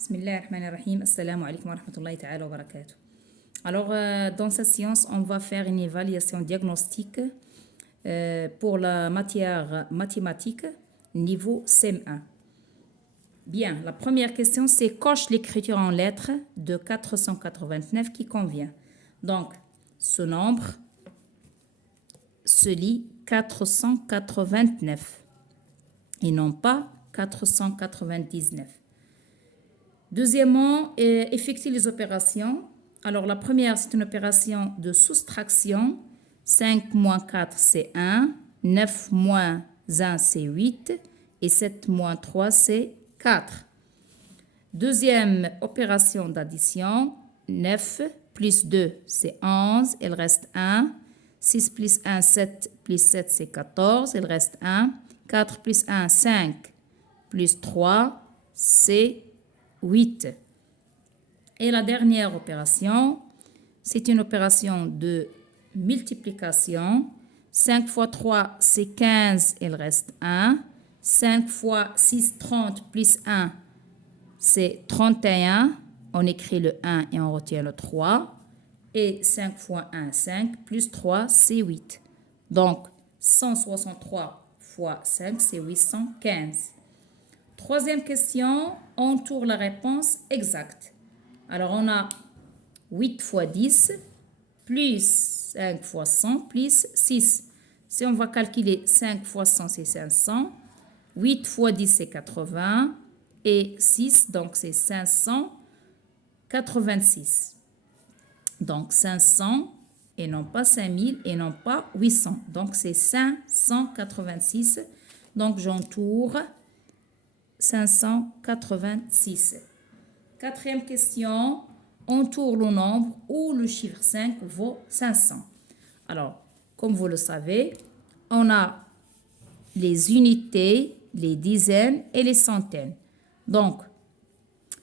Bismillahirrahmanirrahim. Assalamu alaikum wa rahmatullahi ta'ala wa barakatuh. Alors, dans cette séance, on va faire une évaluation diagnostique pour la matière mathématique niveau CM1. Bien, la première question, c'est coche l'écriture en lettres de 489 qui convient. Donc, ce nombre se lit 489 et non pas 499. Deuxièmement, effectuer les opérations. Alors, la première, c'est une opération de soustraction. 5 moins 4, c'est 1. 9 moins 1, c'est 8. Et 7 moins 3, c'est 4. Deuxième opération d'addition. 9 plus 2, c'est 11. Il reste 1. 6 plus 1, 7 plus 7, c'est 14. Il reste 1. 4 plus 1, 5. Plus 3, c'est 8. Et la dernière opération, c'est une opération de multiplication. 5 fois 3, c'est 15, il reste 1. 5 fois 6, 30, plus 1, c'est 31. On écrit le 1 et on retient le 3. Et 5 fois 1, 5, plus 3, c'est 8. Donc, 163 fois 5, c'est 815. Troisième question, on tourne la réponse exacte. Alors, on a 8 fois 10, plus 5 fois 100, plus 6. Si on va calculer 5 fois 100, c'est 500. 8 fois 10, c'est 80. Et 6, donc c'est 586. Donc, 500 et non pas 5000 et non pas 800. Donc, c'est 586. Donc, j'entoure 586. Quatrième question, on tourne le nombre où le chiffre 5 vaut 500. Alors, comme vous le savez, on a les unités, les dizaines et les centaines. Donc,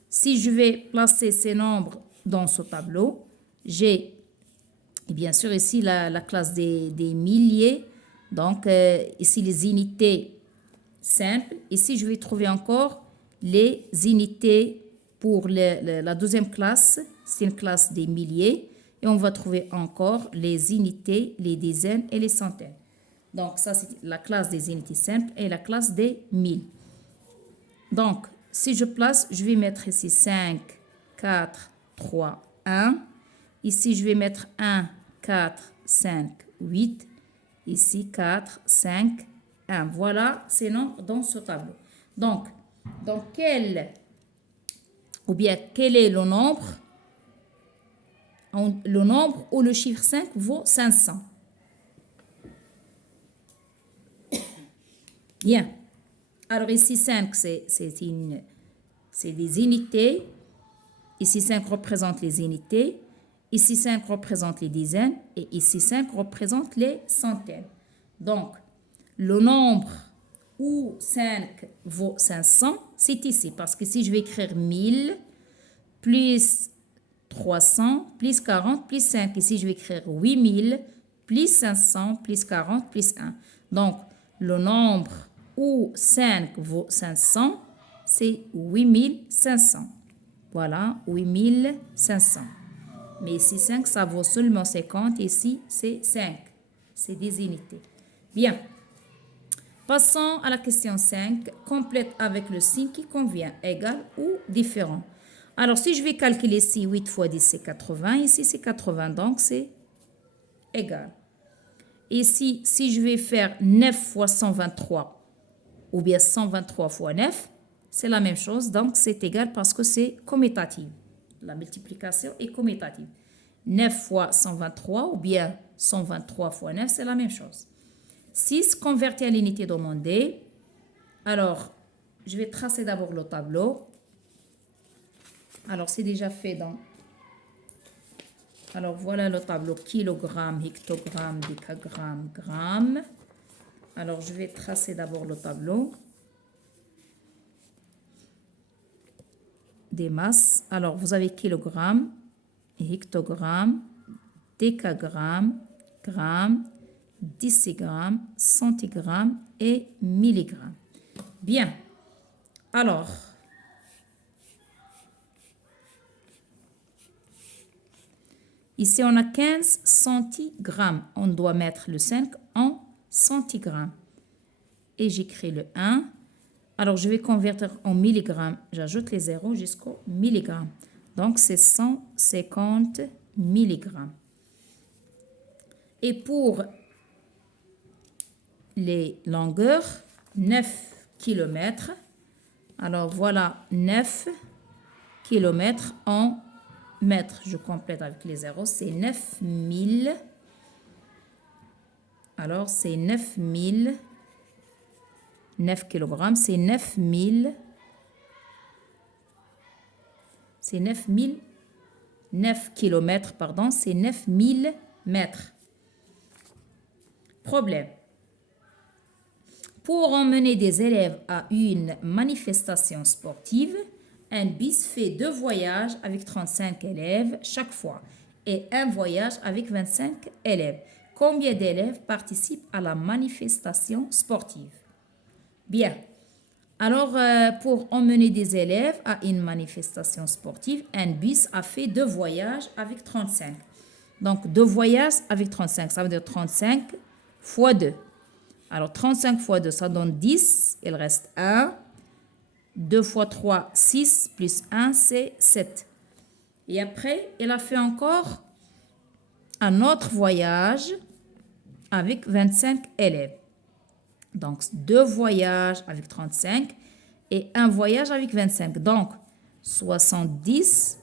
si je vais placer ces nombres dans ce tableau, j'ai bien sûr ici la classe des milliers. Donc, ici les unités simples. Ici, je vais trouver encore les unités pour la deuxième classe. C'est une classe des milliers. Et on va trouver encore les unités, les dizaines et les centaines. Donc, ça, c'est la classe des unités simples et la classe des 1000. Donc, si je place, je vais mettre ici 5, 4, 3, 1. Ici, je vais mettre 1, 4, 5, 8. Ici, 4, 5, 1. Voilà ces nombres dans ce tableau. Donc, quel est le nombre où le chiffre 5 vaut 500? Bien. Alors ici, 5, c'est des unités. Ici, 5 représente les unités. Ici, 5 représente les dizaines. Et ici, 5 représente les centaines. Donc, le nombre où 5 vaut 500, c'est ici. Parce que si je vais écrire 1000 plus 300 plus 40 plus 5. Ici, je vais écrire 8000 plus 500 plus 40 plus 1. Donc, le nombre où 5 vaut 500, c'est 8500. Voilà, 8500. Mais ici, 5, ça vaut seulement 50. Ici, c'est 5. C'est des unités. Bien. Passons à la question 5. Complète avec le signe qui convient, égal ou différent. Alors, si je vais calculer ici, 8 fois 10, c'est 80. Ici, c'est 80, donc c'est égal. Ici, si je vais faire 9 fois 123, ou bien 123 fois 9, c'est la même chose. Donc, c'est égal parce que c'est commutatif. La multiplication est commutative. 9 fois 123 ou bien 123 fois 9, c'est la même chose. 6, converti à l'unité demandée. Alors, je vais tracer d'abord le tableau. Alors, c'est déjà fait dans... Alors, voilà le tableau kilogramme, hectogramme, décagramme, gramme. Alors, je vais tracer d'abord le tableau des masses. Alors, vous avez kilogramme, hectogramme, décagramme, gramme, décigramme, centigramme et milligramme. Bien. Alors, Ici, on a 15 centigrammes. On doit mettre le 5 en centigrammes. Et j'écris le 1. Alors, je vais convertir en milligrammes. J'ajoute les zéros jusqu'au milligramme. Donc, c'est 150 milligrammes. Et pour les longueurs, 9 km. Alors, voilà 9 km en mètres. Je complète avec les zéros. C'est 9000. Alors, c'est 9000. 9 kg, c'est 9000. C'est 9000. 9 km, pardon, c'est 9000 mètres. Problème. Pour emmener des élèves à une manifestation sportive, un bus fait 2 voyages avec 35 élèves chaque fois et un voyage avec 25 élèves. Combien d'élèves participent à la manifestation sportive? Bien. Alors, pour emmener des élèves à une manifestation sportive, un bus a fait 2 voyages avec 35. Donc, 2 voyages avec 35, ça veut dire 35 fois 2. Alors, 35 fois 2, ça donne 10. Il reste 1. 2 fois 3, 6, plus 1, c'est 7. Et après, il a fait encore un autre voyage avec 25 élèves. Donc, 2 voyages avec 35 et un voyage avec 25. Donc, 70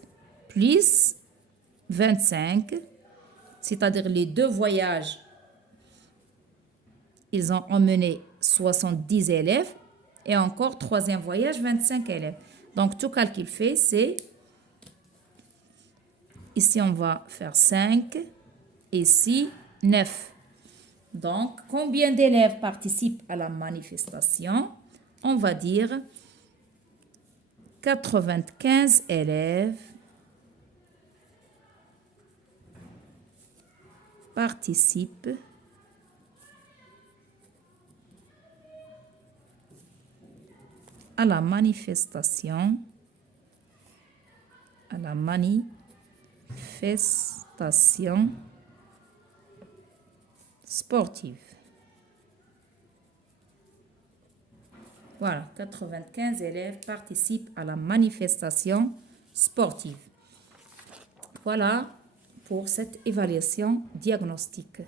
plus 25, c'est-à-dire les 2 voyages, ils ont emmené 70 élèves et encore troisième voyage, 25 élèves. Donc, tout calcul fait, c'est, ici on va faire 5, ici 9. Donc, combien d'élèves participent à la manifestation? On va dire 95 élèves participent à la manifestation sportive. Voilà, 95 élèves participent à la manifestation sportive. Voilà pour cette évaluation diagnostique.